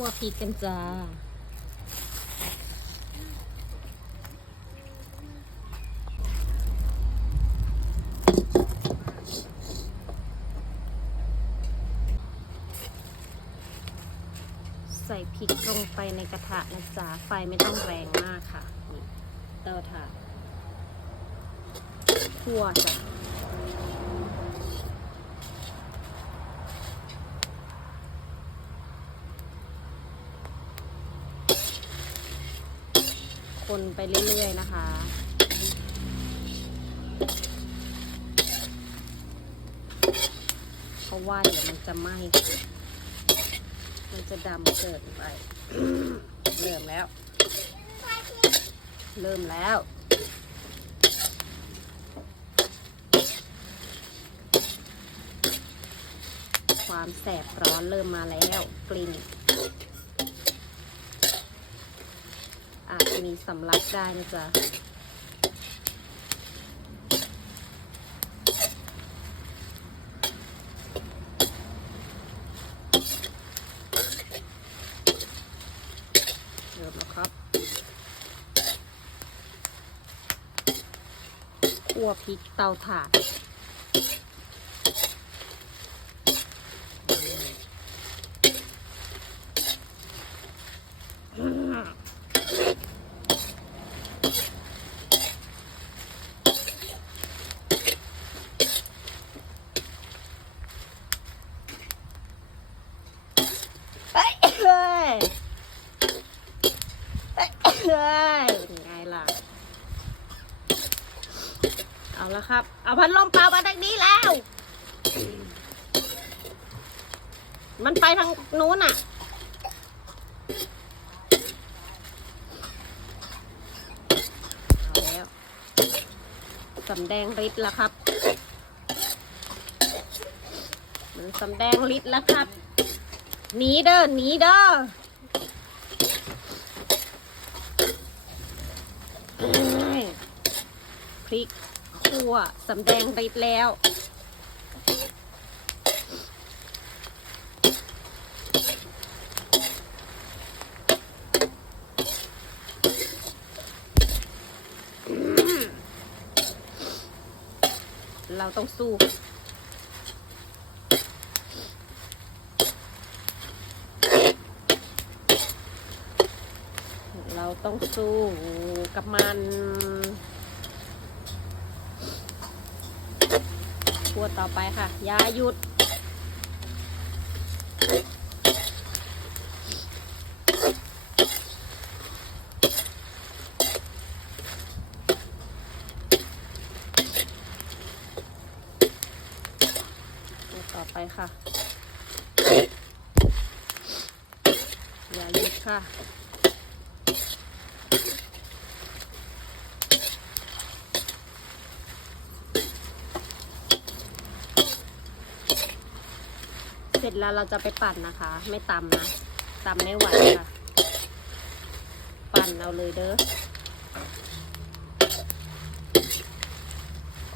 คั่วพริกกันจ้าใส่พริกลงไปในกระทะนะจ๊ะ ไฟไม่ต้องแรงมากค่ะ เตาถ่านคั่วจ้ะ คนไปเรื่อยๆนะคะเพราะว่าเดี๋ยวมันจะไหม้มันจะดำเกินไป เริ่มแล้ว เริ่มแล้วความแสบร้อนเริ่มมาแล้วกลิ่น อาจจะมีสำลักได้นะจ๊ะเริ่มแล้วครับคั่วพริกเตาถ่าน เฮ้ยเฮ้ยเฮ้ย เฮ้ยเป็นไงล่ะ เอาละครับ เอาพัดลมเป่ามาทางนี้แล้ว มันไปทางนู้นอะ เอาแล้วสำแดงฤทธิ์แล้วครับ มันสำแดงฤทธิ์แล้วครับหนีเด้อหนีเด้อเอ้ย พริกขั่วสำแดงฤทธิ์แล้ว เราต้องสู้เราต้องสู้กับมัน คั่วต่อไปค่ะ อย่าหยุดคั่วต่อไปค่ะ อย่าหยุดค่ะ เสร็จแล้วเราจะไปปั่นนะคะ ไม่ตำนะตำไม่ไหวค่ะ ปั่นเอาเลยเด้อ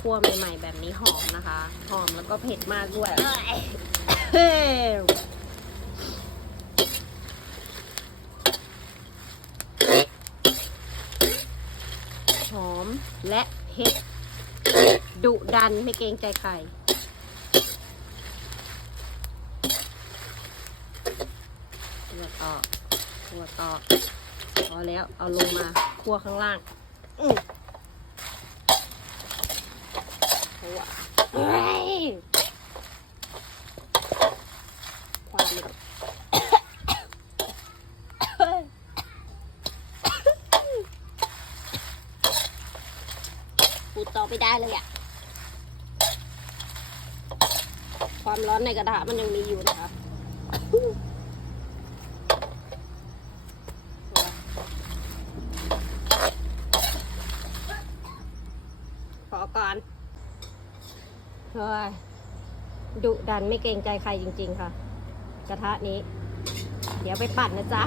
คั่วใหม่ ๆ แบบนี้หอมนะคะ หอมแล้วก็เผ็ดมากด้วยเฮ้ยหอมและเผ็ดดุดันไม่เกรงใจใคร วต่อตัวต่อพอแล้วเอาลงมาคั่วข้างล่างอื้อคั่วเฮ้ยความเลยพูดต่อไม่ได้เลยอะความร้อนในกระทะมันยังมีอยู่นะคะ ขอก่อน เฮ้ยดุดันไม่เกรงใจใครจริง ๆ ค่ะ กระทะนี้ เดี๋ยวไปปั่นนะจ๊ะ